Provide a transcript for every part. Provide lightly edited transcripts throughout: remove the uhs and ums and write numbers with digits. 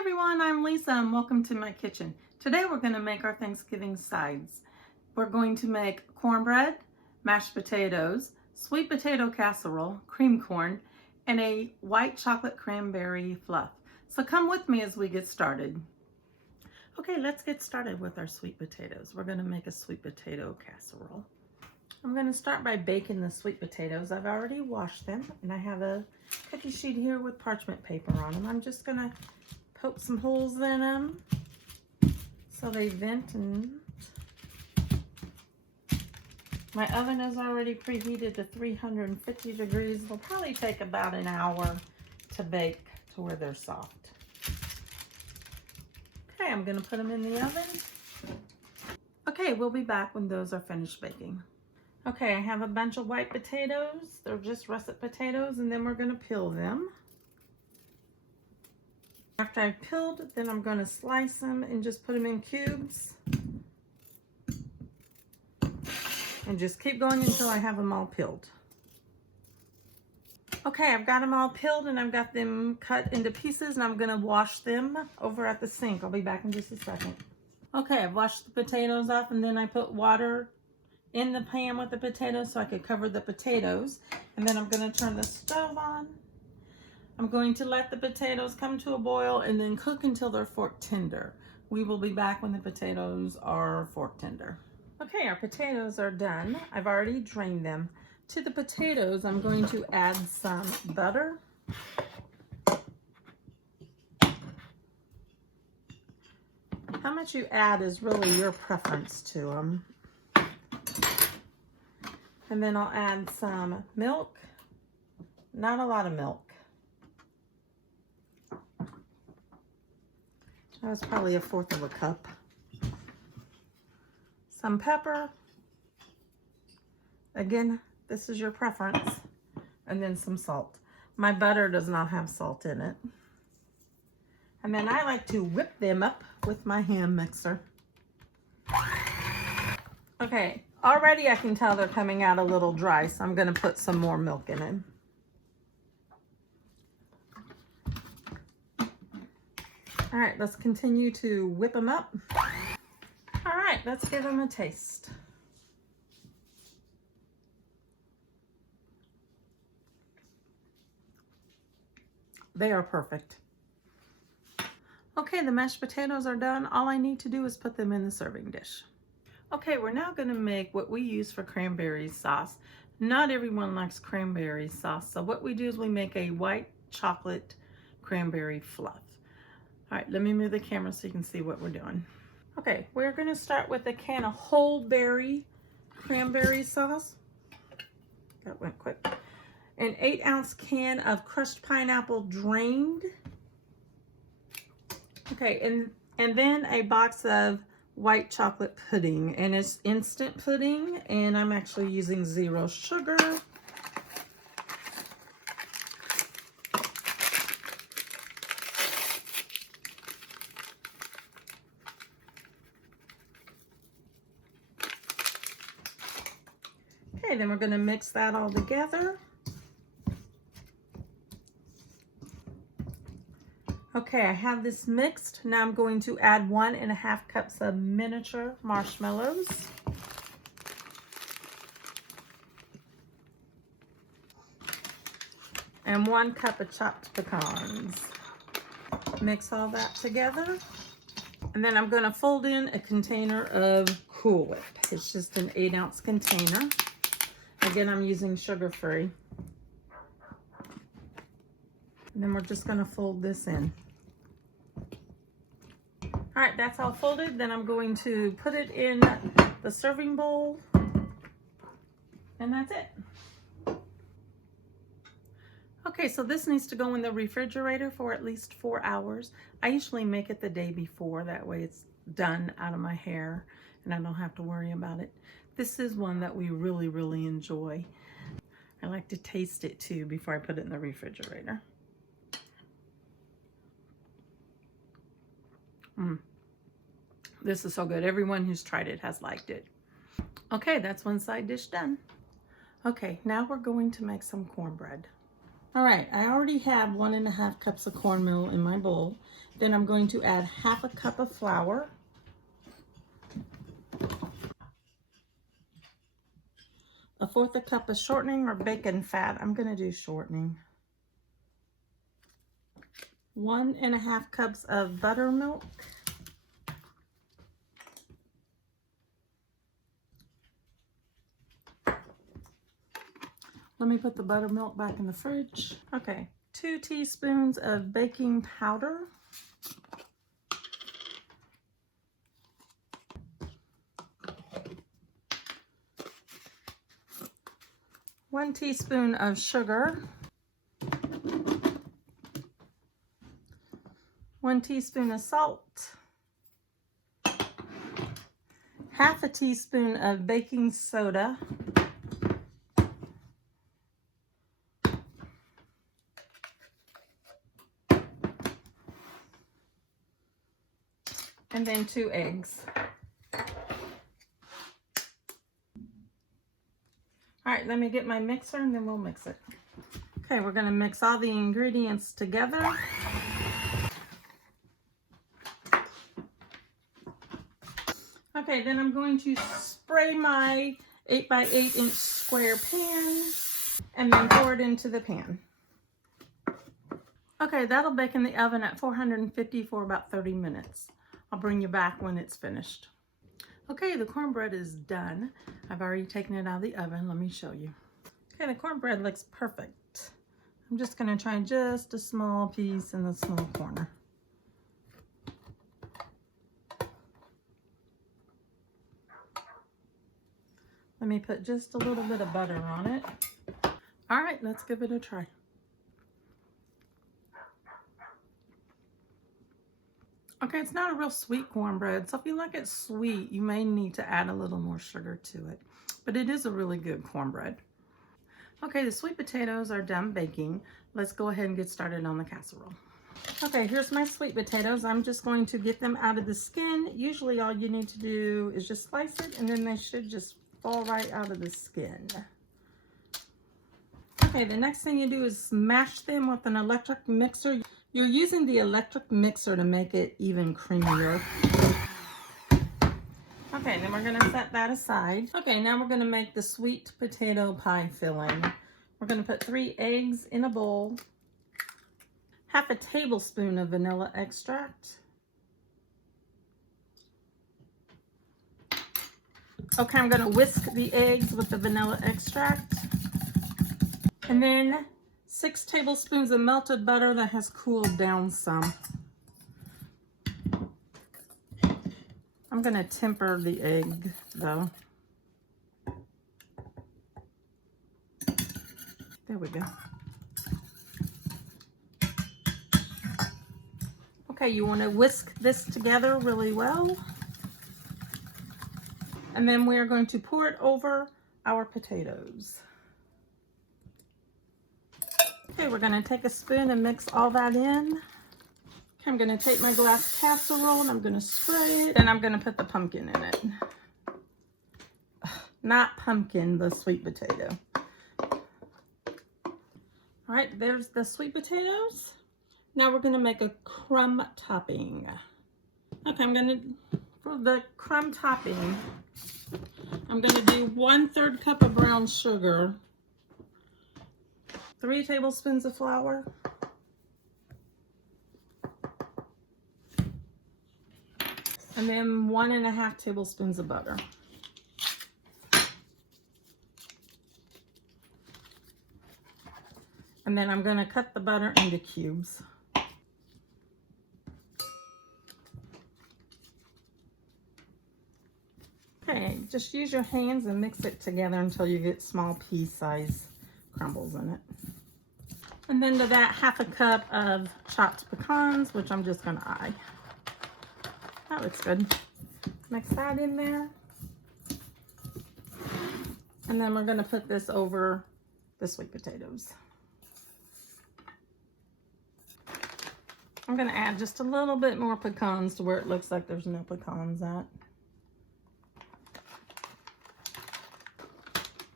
Everyone, I'm Lisa and welcome to my kitchen. Today we're going to make our Thanksgiving sides. We're going to make cornbread, mashed potatoes, sweet potato casserole, cream corn, and a white chocolate cranberry fluff. So come with me as we get started. Okay, let's get started with our sweet potatoes. We're going to make a sweet potato casserole. I'm going to start by baking the sweet potatoes. I've already washed them and I have a cookie sheet here with parchment paper on them. I'm just going to poke some holes in them so they vent, and my oven is already preheated to 350 degrees. It'll probably take about an hour to bake to where they're soft. Okay, I'm gonna put them in the oven. Okay, we'll be back when those are finished baking. Okay, I have a bunch of white potatoes. They're just russet potatoes, and then we're gonna peel them. After I've peeled, then I'm going to slice them and just put them in cubes. And just keep going until I have them all peeled. Okay, I've got them all peeled and I've got them cut into pieces, and I'm going to wash them over at the sink. I'll be back in just a second. Okay, I've washed the potatoes off, and then I put water in the pan with the potatoes so I could cover the potatoes. And then I'm going to turn the stove on. I'm going to let the potatoes come to a boil and then cook until they're fork tender. We will be back when the potatoes are fork tender. Okay, our potatoes are done. I've already drained them. To the potatoes, I'm going to add some butter. How much you add is really your preference to them. And then I'll add some milk. Not a lot of milk. That was probably 1/4 of a cup. Some pepper. Again, this is your preference. And then some salt. My butter does not have salt in it. And then I like to whip them up with my hand mixer. Okay, already I can tell they're coming out a little dry, so I'm going to put some more milk in it. All right, let's continue to whip them up. All right, let's give them a taste. They are perfect. Okay, the mashed potatoes are done. All I need to do is put them in the serving dish. Okay, we're now gonna make what we use for cranberry sauce. Not everyone likes cranberry sauce, so what we do is we make a white chocolate cranberry fluff. All right, let me move the camera so you can see what we're doing. Okay, we're gonna start with a can of whole berry cranberry sauce. That went quick. An 8-ounce can of crushed pineapple drained. Okay, and then a box of white chocolate pudding, and it's instant pudding, and I'm actually using 0 sugar. Okay, then we're going to mix that all together. Okay, I have this mixed. Now I'm going to add 1½ cups of miniature marshmallows. And 1 cup of chopped pecans. Mix all that together. And then I'm going to fold in a container of Cool Whip. It's just an 8-ounce container. Again, I'm using sugar-free. And then we're just going to fold this in. All right, that's all folded. Then I'm going to put it in the serving bowl. And that's it. Okay, so this needs to go in the refrigerator for at least 4 hours. I usually make it the day before. That way it's done out of my hair and I don't have to worry about it. This is one that we really, really enjoy. I like to taste it too before I put it in the refrigerator. This is so good. Everyone who's tried it has liked it. Okay, that's one side dish done. Okay, now we're going to make some cornbread. All right, I already have 1.5 cups of cornmeal in my bowl. Then I'm going to add 1/2 cup of flour, 1/4 cup of shortening or bacon fat. I'm going to do shortening. 1.5 cups of buttermilk. Let me put the buttermilk back in the fridge. Okay, 2 teaspoons of baking powder. 1 teaspoon of sugar. 1 teaspoon of salt. 1/2 teaspoon of baking soda. And then 2 eggs. All right, let me get my mixer and then we'll mix it. Okay, we're gonna mix all the ingredients together. Okay, then I'm going to spray my 8 by 8 inch square pan and then pour it into the pan. Okay, that'll bake in the oven at 450 for about 30 minutes. I'll bring you back when it's finished. Okay, the cornbread is done. I've already taken it out of the oven. Let me show you. Okay, the cornbread looks perfect. I'm just gonna try just a small piece in the small corner. Let me put just a little bit of butter on it. All right, let's give it a try. Okay, it's not a real sweet cornbread, so if you like it sweet, you may need to add a little more sugar to it. But it is a really good cornbread. Okay, the sweet potatoes are done baking. Let's go ahead and get started on the casserole. Okay, here's my sweet potatoes. I'm just going to get them out of the skin. Usually all you need to do is just slice it, and then they should just fall right out of the skin. Okay, the next thing you do is smash them with an electric mixer. You're using the electric mixer to make it even creamier. Okay, then we're gonna set that aside. Okay, now we're gonna make the sweet potato pie filling. We're gonna put 3 eggs in a bowl, 1/2 tablespoon of vanilla extract. Okay, I'm gonna whisk the eggs with the vanilla extract. And then 6 tablespoons of melted butter that has cooled down some. I'm gonna temper the egg though. There we go. Okay, you wanna whisk this together really well. And then we are going to pour it over our potatoes. Okay, we're gonna take a spoon and mix all that in. Okay, I'm gonna take my glass casserole and I'm gonna spray it, and I'm gonna put the pumpkin in it. Not pumpkin, the sweet potato. All right, there's the sweet potatoes. Now we're gonna make a crumb topping. Okay, for the crumb topping, I'm gonna do 1/3 cup of brown sugar, 3 tablespoons of flour, and then 1.5 tablespoons of butter. And then I'm gonna cut the butter into cubes. Okay, just use your hands and mix it together until you get small pea-sized crumbles in it. And then to that, 1/2 cup of chopped pecans, which I'm just gonna eye. That looks good. Mix that in there. And then we're gonna put this over the sweet potatoes. I'm gonna add just a little bit more pecans to where it looks like there's no pecans at.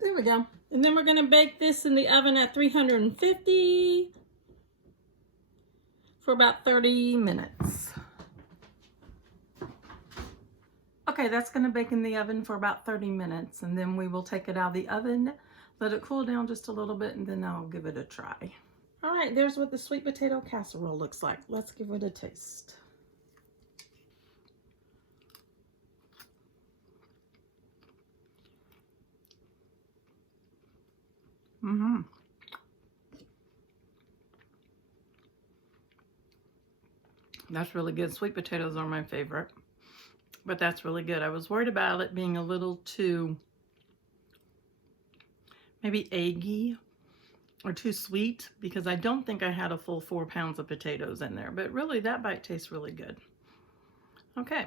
There we go. And then we're going to bake this in the oven at 350 for about 30 minutes. Okay, that's going to bake in the oven for about 30 minutes, and then we will take it out of the oven, let it cool down just a little bit, and then I'll give it a try. All right, there's what the sweet potato casserole looks like. Let's give it a taste. That's really good. Sweet potatoes are my favorite, but that's really good. I was worried about it being a little too maybe eggy or too sweet, because I don't think I had a full 4 pounds of potatoes in there, but really that bite tastes really good. Okay,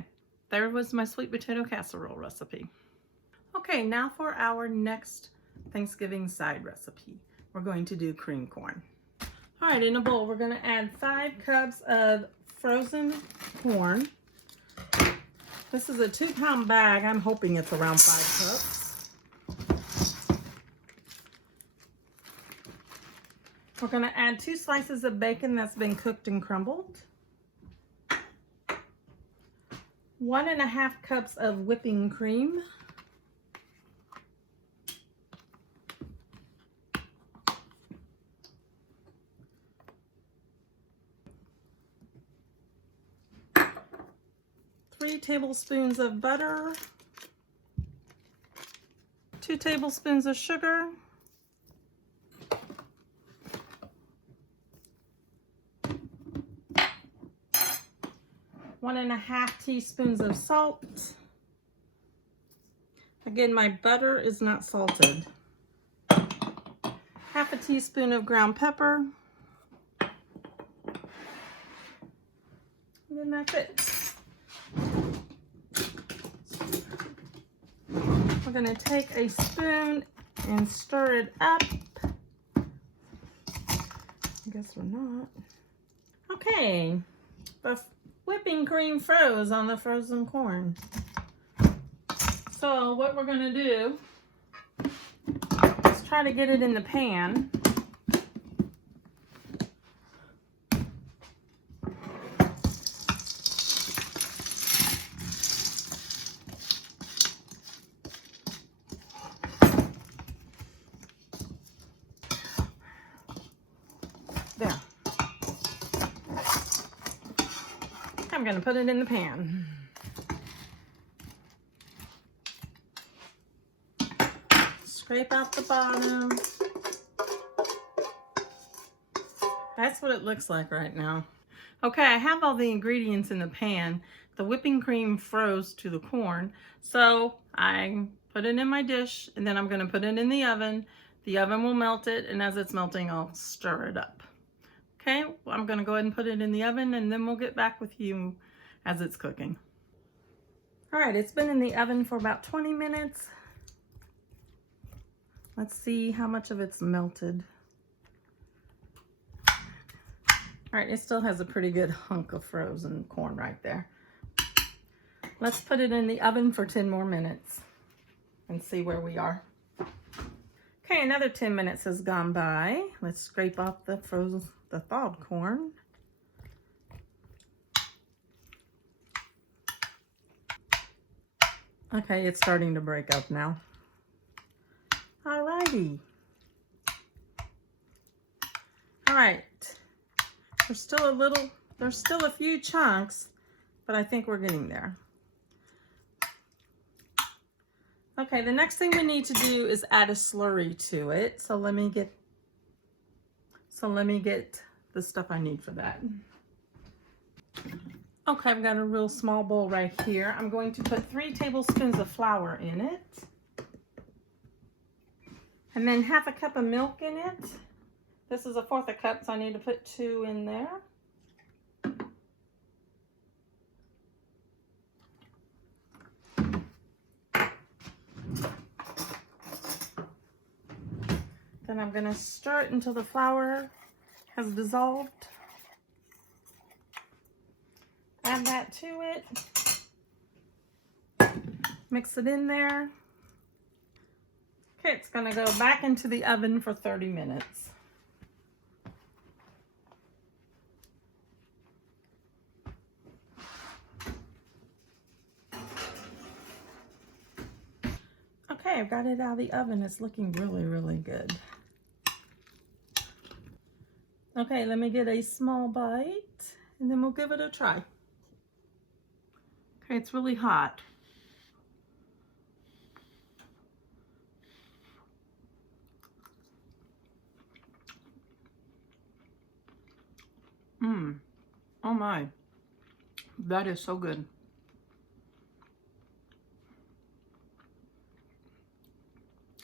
there was my sweet potato casserole recipe. Okay, now for our next Thanksgiving side recipe. We're going to do cream corn. All right, in a bowl, we're going to add 5 cups of frozen corn. This is a 2-pound bag. I'm hoping it's around 5 cups. We're going to add 2 slices of bacon that's been cooked and crumbled. 1.5 cups of whipping cream. 3 tablespoons of butter, 2 tablespoons of sugar, 1.5 teaspoons of salt. Again, my butter is not salted. 1/2 teaspoon of ground pepper. And then that's it. We're going to take a spoon and stir it up. I guess we're not. Okay, the whipping cream froze on the frozen corn. So what we're going to do is try to get it in the pan. There. I'm going to put it in the pan. Scrape out the bottom. That's what it looks like right now. Okay, I have all the ingredients in the pan. The whipping cream froze to the corn, so I put it in my dish, and then I'm going to put it in the oven. The oven will melt it, and as it's melting, I'll stir it up. Okay, well, I'm going to go ahead and put it in the oven, and then we'll get back with you as it's cooking. All right, it's been in the oven for about 20 minutes. Let's see how much of it's melted. All right, it still has a pretty good hunk of frozen corn right there. Let's put it in the oven for 10 more minutes and see where we are. Okay, another 10 minutes has gone by. Let's scrape off the thawed corn. Okay, it's starting to break up now. Alrighty. All right. There's still a few chunks, but I think we're getting there. Okay, the next thing we need to do is add a slurry to it. So let me get the stuff I need for that. Okay, I've got a real small bowl right here. I'm going to put 3 tablespoons of flour in it. And then 1/2 cup of milk in it. This is 1/4 cup, so I need to put 2 in there. Then I'm going to stir it until the flour has dissolved. Add that to it. Mix it in there. Okay, it's gonna go back into the oven for 30 minutes. Okay, I've got it out of the oven. It's looking really, really good. Okay, let me get a small bite and then we'll give it a try. Okay, it's really hot. Oh my, that is so good.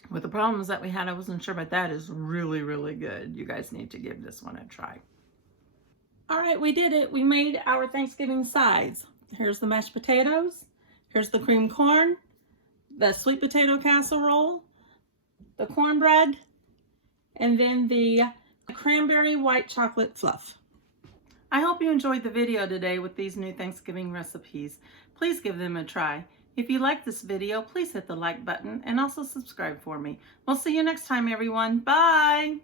With the problems that we had, I wasn't sure, but that is really, really good. You guys need to give this one a try. All right, we did it. We made our Thanksgiving sides. Here's the mashed potatoes. Here's the creamed corn, the sweet potato casserole, the cornbread, and then the cranberry white chocolate fluff. I hope you enjoyed the video today with these new Thanksgiving recipes. Please give them a try. If you like this video, please hit the like button and also subscribe for me. We'll see you next time, everyone. Bye!